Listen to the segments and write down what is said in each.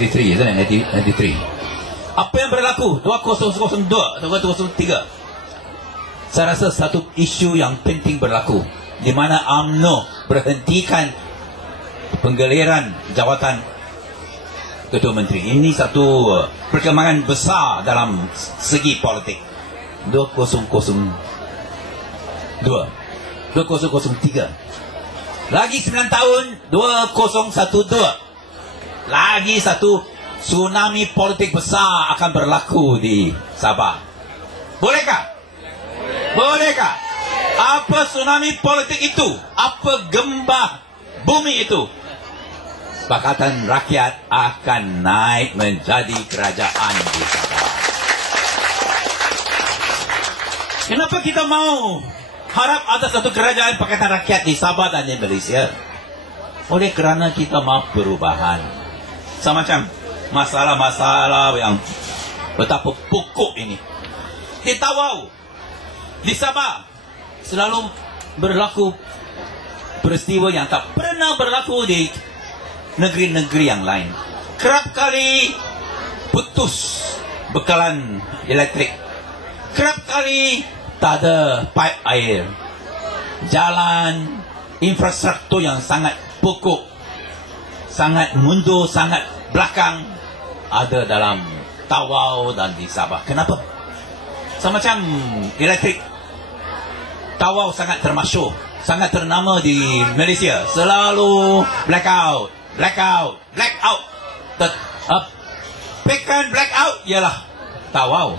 1993, isn't it? 1993. Apa yang berlaku 2002 atau 2003? Saya rasa satu isu yang penting berlaku, di mana UMNO berhentikan penggaliran jawatan Ketua Menteri. Ini satu perkembangan besar dalam segi politik. 2003. Lagi 9 tahun, 2012. Lagi satu tsunami politik besar akan berlaku di Sabah. Bolehkah? Bolehkah? Apa tsunami politik itu? Apa gembah bumi itu? Pakatan Rakyat akan naik menjadi kerajaan di Sabah. Kenapa kita mau harap ada satu kerajaan Pakatan Rakyat di Sabah dan di Malaysia? Oleh kerana kita mahu perubahan. Semacam masalah-masalah yang betapa pokok ini. Di Tawau, di Sabah, selalu berlaku peristiwa yang tak pernah berlaku di negeri-negeri yang lain. Kerap kali putus bekalan elektrik. Kerap kali tak ada pipe air. Jalan, infrastruktur yang sangat pokok, sangat mundur, sangat belakang ada dalam Tawau dan di Sabah. Kenapa? Semacam elektrik. Tawau sangat termasyhur, sangat ternama di Malaysia. Selalu blackout. Pekan blackout ialah Tawau.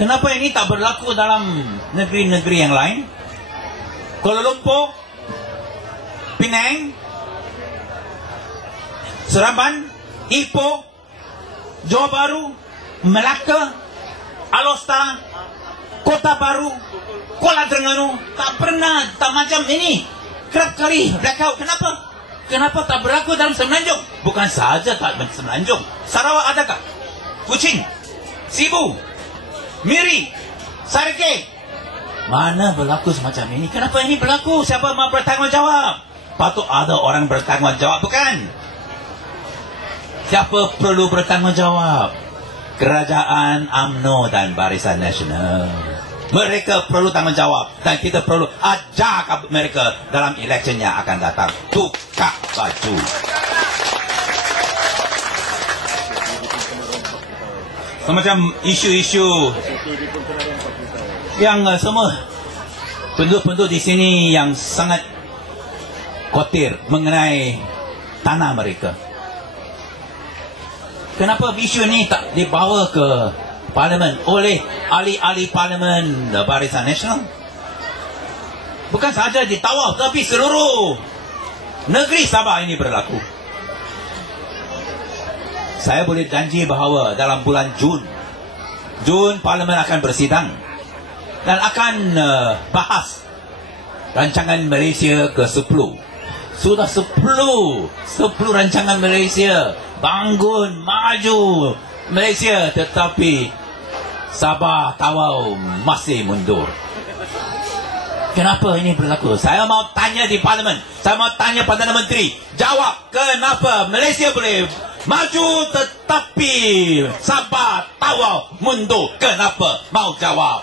Kenapa ini tak berlaku dalam negeri-negeri yang lain? Kuala Lumpur, Penang, Seremban, Ipoh, Johor Bahru, Melaka, Alor, Kota Baru, Kuala Terengganu, tak pernah, tak macam ini. Kerap kali blackout. Kenapa? Kenapa tak berlaku dalam Semenanjung? Bukan sahaja tak Semenanjung. Sarawak adakah? Kuching, Sibu, Miri, Sarike. Mana berlaku semacam ini? Kenapa ini berlaku? Siapa mahu bertanggungjawab? Patut ada orang bertanggungjawab, bukan? Siapa perlu bertanggungjawab? Kerajaan UMNO dan Barisan Nasional. Mereka perlu tanggungjawab dan kita perlu ajar mereka dalam election yang akan datang. Tukar baju. Semacam isu-isu yang semua penduduk-penduduk di sini yang sangat khawatir mengenai tanah mereka. Kenapa isu ini tak dibawa ke Parlimen oleh ahli-ahli Parlimen Barisan Nasional? Bukan sahaja di Tawau, tapi seluruh negeri Sabah ini berlaku. Saya boleh janji bahawa dalam bulan Jun Parlimen akan bersidang dan akan bahas rancangan Malaysia ke-10. Sudah 10 rancangan Malaysia bangun, maju Malaysia, tetapi Sabah, Tawau masih mundur. Kenapa ini berlaku? Saya mau tanya di Parlimen, saya mau tanya Perdana Menteri, jawab kenapa Malaysia boleh maju tetapi Sabah, Tawau mundur. Kenapa? Mau jawab.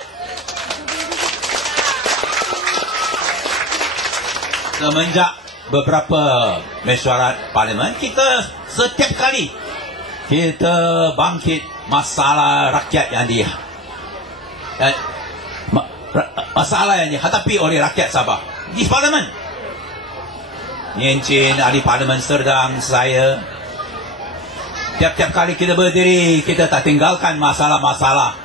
Semenjak beberapa mesyuarat Parlimen, kita setiap kali kita bangkit masalah rakyat yang masalah yang dihadapi oleh rakyat Sabah di Parlimen. Nyencin ahli Parlimen Serdang, saya, tiap-tiap kali kita berdiri, kita tak tinggalkan masalah-masalah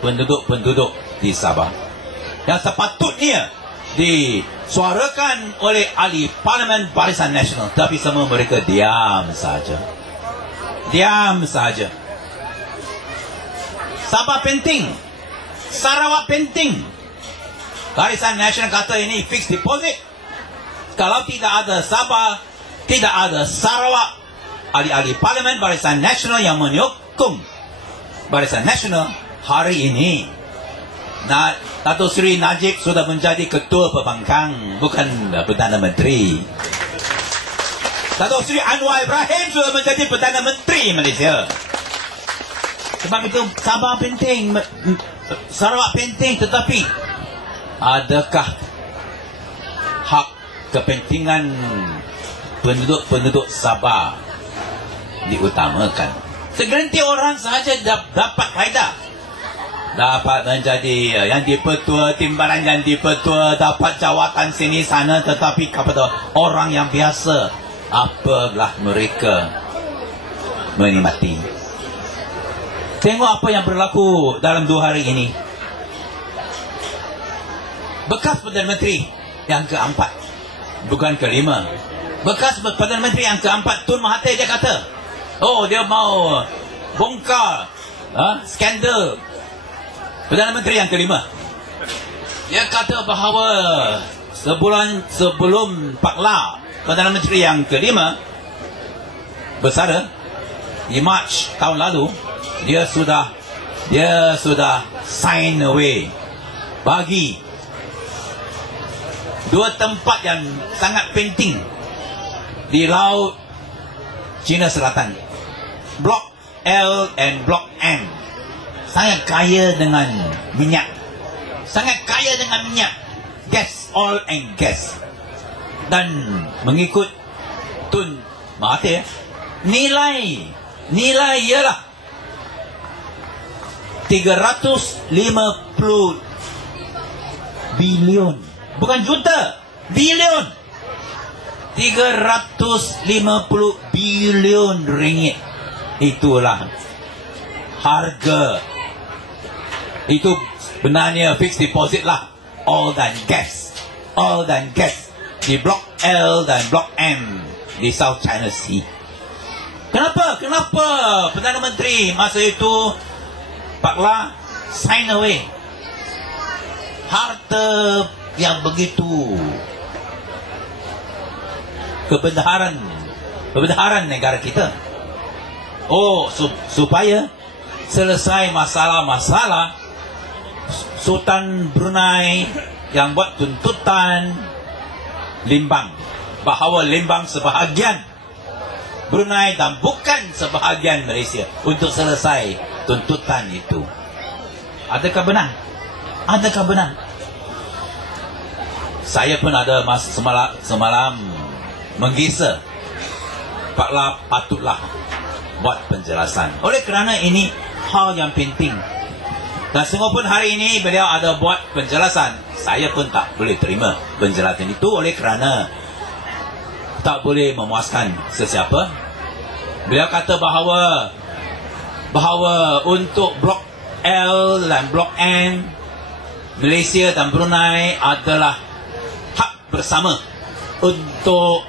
penduduk-penduduk di Sabah yang sepatutnya disuarakan oleh ahli Parlimen Barisan Nasional, tapi semua mereka diam saja. Sabah penting, Sarawak penting. Barisan Nasional kata ini fixed deposit. Kalau tidak ada Sabah, tidak ada Sarawak, ahli-ahli Parlimen Barisan Nasional yang menyokong Barisan Nasional hari ini. Dato' Sri Najib sudah menjadi Ketua Pembangkang, bukan Perdana Menteri. Datuk Seri Anwar Ibrahim sudah menjadi Perdana Menteri Malaysia. Sebab itu Sabah penting, Sarawak penting, tetapi adakah hak kepentingan penduduk Sabah diutamakan? Segelintir orang sahaja dapat faedah, dapat menjadi yang dipertua, timbalan yang dipertua, dapat jawatan sini sana, tetapi kepada orang yang biasa, apalah mereka menikmati? Tengok apa yang berlaku dalam 2 hari ini. Bekas Perdana Menteri yang keempat, bukan kelima, bekas Perdana Menteri yang keempat, Tun Mahathir, dia kata, oh, dia mau bongkar skandal Perdana Menteri yang kelima. Dia kata bahawa sebulan sebelum Pak La, Perdana Menteri yang kelima bersara, di Mac tahun lalu, dia sudah sign away bagi 2 tempat yang sangat penting di Laut Cina Selatan, Blok L dan Blok M. Sangat kaya dengan minyak, gas, oil and gas. Dan mengikut Tun Mahathir, nilai ialah 350 bilion, bukan juta, bilion. 350 bilion ringgit. Itulah harga. Itu benarnya fixed deposit lah. Oil dan gas di Blok L dan Blok M di South China Sea. Kenapa Perdana Menteri masa itu Pak La sign away harta yang begitu kebenaran negara kita? Oh, supaya selesai masalah-masalah. Sultan Brunei yang buat tuntutan Limbang, bahawa Limbang sebahagian Brunei dan bukan sebahagian Malaysia, untuk selesai tuntutan itu. Adakah benar? Saya pun ada semalam menggisa Pak La patutlah buat penjelasan. Oleh kerana ini hal yang penting, dan sungguhpun hari ini beliau ada buat penjelasan, saya pun tak boleh terima penjelasan itu, oleh kerana tak boleh memuaskan sesiapa. Beliau kata bahawa untuk Blok L dan Blok N, Malaysia dan Brunei adalah hak bersama untuk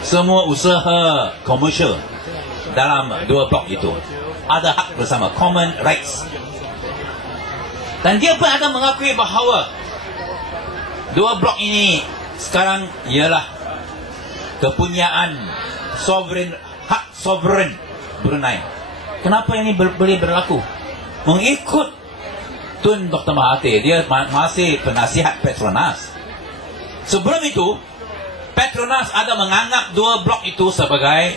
semua usaha komersial dalam 2 blok itu. Ada hak bersama, common rights. Dan dia pun ada mengakui bahawa 2 blok ini sekarang ialah kepunyaan hak sovereign Brunei. Kenapa ini boleh berlaku? Mengikut Tun Dr. Mahathir, dia masih penasihat Petronas. Sebelum itu, Petronas ada menganggap 2 blok itu sebagai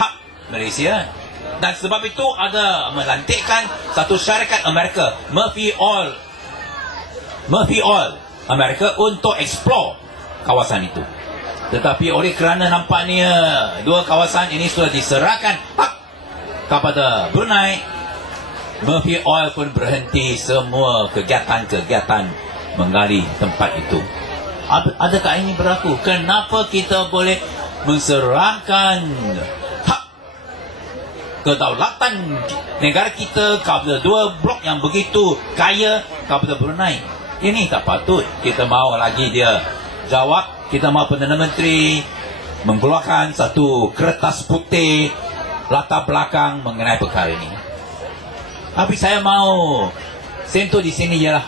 hak Malaysia. Dan sebab itu ada melantikkan satu syarikat Amerika, Murphy Oil Amerika, untuk explore kawasan itu. Tetapi oleh kerana nampaknya 2 kawasan ini sudah diserahkan hak kepada Brunei, Murphy Oil pun berhenti semua kegiatan menggali tempat itu. Adakah ini berlaku? Kenapa kita boleh menserahkan hak kedaulatan negara kita kepada 2 blok yang begitu kaya kepada Brunei? Ini tak patut. Kita mahu lagi dia jawab. Kita mahu Perdana Menteri mengeluarkan satu kertas putih latar belakang mengenai perkara ini. Tapi saya mahu sentuh di sini ialah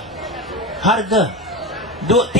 harga 3